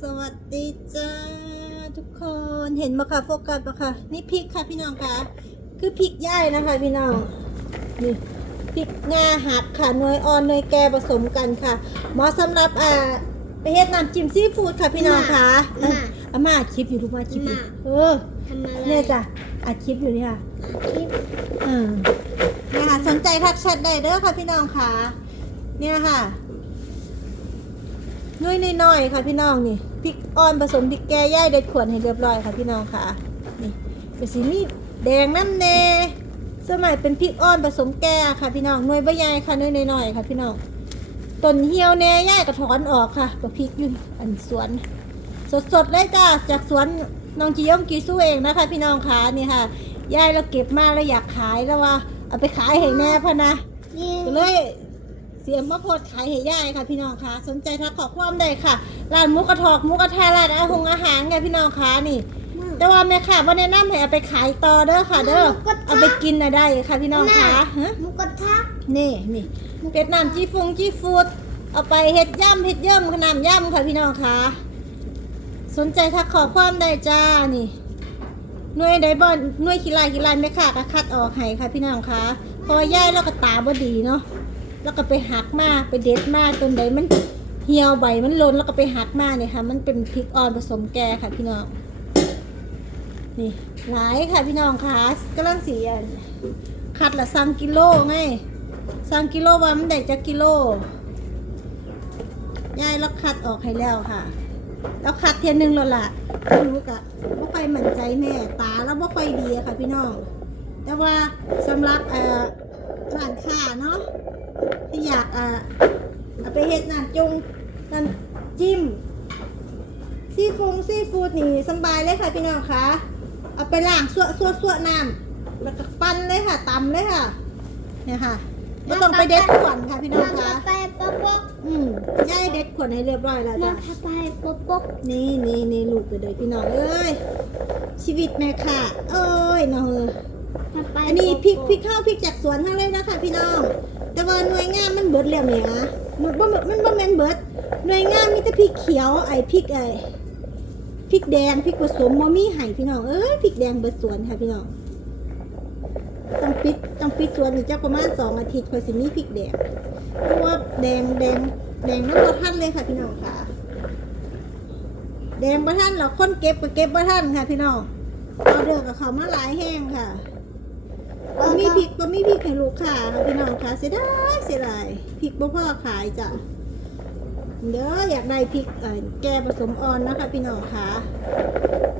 สวัสดีจ้าทุกคนเห็นมาค่ะโฟกัสปะค่ะ นี่พริกค่ะพี่น้องค่ะ คือพริกย่ายนะคะ พี่น้องนี่พริกงาหักค่ะหน่วยอ่อนหน่วยแก่ผสมกันค่ะเหมาะสำหรับอ่าไปเฮ็ดน้ำจิ้มซีฟู้ดค่ะพี่น้องค่ะมาอาม่าอัดคลิปอยู่ทุกมาคลิปอยู่มาเออทำอะไรเนี่ยจ้ะอัดคลิปอยู่เนี่ยค่ะคลิปอืมเนี่ยค่ะสนใจทักแชทได้เด้อค่ะพี่น้องค่ะ เนี่ยค่ะ น้อยน้อยๆค่ะพี่น้องนี่พริกอ่อนผสมพริกแก่ย่ายเด็ดขวดให้เรียบร้อยค่ะพี่น้องค่ะนี่ก็สีมีแดงน้ำเนสมัยเป็นพริกอ่อนผสมแก่ค่ะพี่น้องหน่วยใบใหญ่ค่ะน้อยน้อยๆค่ะพี่น้องต้นเหี่ยวแน่ย่ายก็ถอนออกค่ะกับพริกอยู่อันสวน สดๆเลยจ้าจากสวนน้องจียงกีสู้เองนะคะ พี่น้องค่ะนี่ค่ะยายเราเก็บมาแล้วอยากขายแล้วว่าเอาไปขายให้แน่พะนะนี่ก็เลย เสียมาโพดขายให้ยายค่ะ พี่น้องค่ะสนใจทักขอความได้ค่ะร้านหมุกกระทอกหมุกกระทะร้านอาหงอาหารไงพี่น้องค่ะนี่ แต่ว่าแม่ค่ะว่าแนะนำให้เอาไปขายต่อเด้อค่ะ เด้อเอาไปกินนะได้ค่ะพี่น้องค่ะฮะหมูกระทะนี่นี่เป็ดน้ำจีฟงจีฟูดเอาไปเฮ็ดย่ำเฮ็ดเยิ่มขนำย่ำค่ะพี่น้องค่ะสนใจทักขอความได้จ้านี่หน่วยใดบอนหน่วยขี้ลายขี้ลายไม่ขาดก็คัดออกให้ค่ะพี่น้องค่ะเพอย่ายเราก็ตาบ่ดีเนาะ แล้วก็ไปหักมาไปเด็ดมาจนใดมันเหี่ยวใบมันล้นแล้วก็ไปหักมาเนี่ยค่ะ มันเป็นพริกอ่อนผสมแก่ค่ะพี่น้อง นี่หลายค่ะพี่น้องค่ะกำลังสีอันคัดละสามกิโลไงสามกิโลว่ามันได้จักกิโลยายเราคัดออกให้แล้วค่ะแล้วคัดเทียนหนึ่งแล้วล่ะหนูกะบ่ค่อยมั่นใจแม่ตาแล้วบ่ค่อยดีค่ะพี่น้อง แต่ว่าสำหรับเอ่อ ร้านค้าเนาะที่อยากเอ่อเอาไปเฮ็ดน้ำจุงน้ำจิ้มซีฟงซีฟู้ดนี่สำบายเลยค่ะพี่น้องคะเอาไปล้างสวสวสวน้ำแล้วก็ปั้นเลยค่ะตำเลยค่ะเนี่ยค่ะไม่ต้องไปเด็ดขวัญค่ะพี่น้องมาคะไปป๊อกป๊อกอืมย่ายเด็ดขวัญให้เรียบร้อยแล้วมาจ้ะไปป๊อกป๊อกนี่นี่นี่ลูกไปเลยพี่น้องเอ้ยชีวิตแม่ค่ะ เอ้ยน้องเอ้ยมา ไปอันนี้พริกพริกข้าวพริกจากสวนทั้งเลยนะคะพี่น้อง แต่ว่าหน่วยงานมันเบิดแล้วเนี่ยมันบ่มันบ่แม่นเบิด หน่วยงานมีแต่พริกเขียวไอ้พริกไอ้พริกแดงพริกผสมบ่มีให้พี่น้องเอ้ยพริกแดงเบิดสวนค่ะพี่น้องต้องปิดต้องปิดสวนนี่จักประมาณสองอาทิตย์ค่อยสิมีพริกแดงเพราะว่าแดงแดงแดงน้ำบ่ทันเลยค่ะพี่น้องค่ะ แดงบ่ทันเราคนเก็บก็เก็บบ่ทันค่ะพี่น้องเออเดือร์กับเขามาหลายแห้งค่ะ บ่มีพริกบ่มีพริกให้ลูกค้าค่ะพี่น้องค่ะเสียดายเสียดายพริกบ่พอขายจ้ะเด้ออยากได้พริกเอ่อแกผสมอ่อนนะคะพี่น้องค่ะ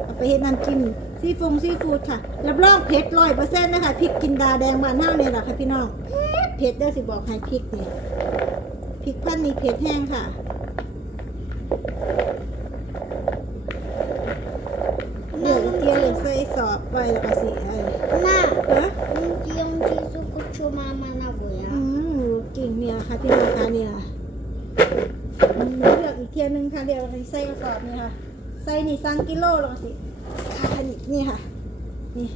เอาไปเฮ็ดน้ำจิ้มซีฟงซีฟู้ดค่ะรับรองเผ็ดร้อยเปอร์เซ็นต์นะคะพริกกินดาแดงบ้านเฮาเนี่ยแหละค่ะพี่น้องเผ็ดเผ็ดเด้อสิบอกให้พริกเนี่ยพริกพันนี้เผ็ดแห้งค่ะเดี๋ยวเตียเลยใส่สอบไว้แล้วก็สิเอ้ย มา ฮะ มึงจียงจีสุกุชูมามานาบุย อืมเก่งเนี่ยค่ะพี่น้องคะเนี่ยอืมเลือกอีกเทียนหนึงค่ะเดี๋ยวเราใส่กระสอบนี่ค่ะ ใส่นี่สั่งกิโลแล้วก็สิค่ะนี่นี่ค่ะ นี่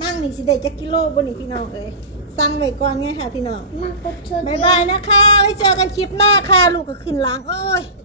มั่งนี่สิได้จักกิโลบนนี่พี่น้องเอ้ยสั่งไว้ก่อนไงค่ะพี่น้องมากดชดบายบายนะคะ ไว้เจอกันคลิปหน้าค่ะ ลูกก็ขึ้นล้างโอ้ย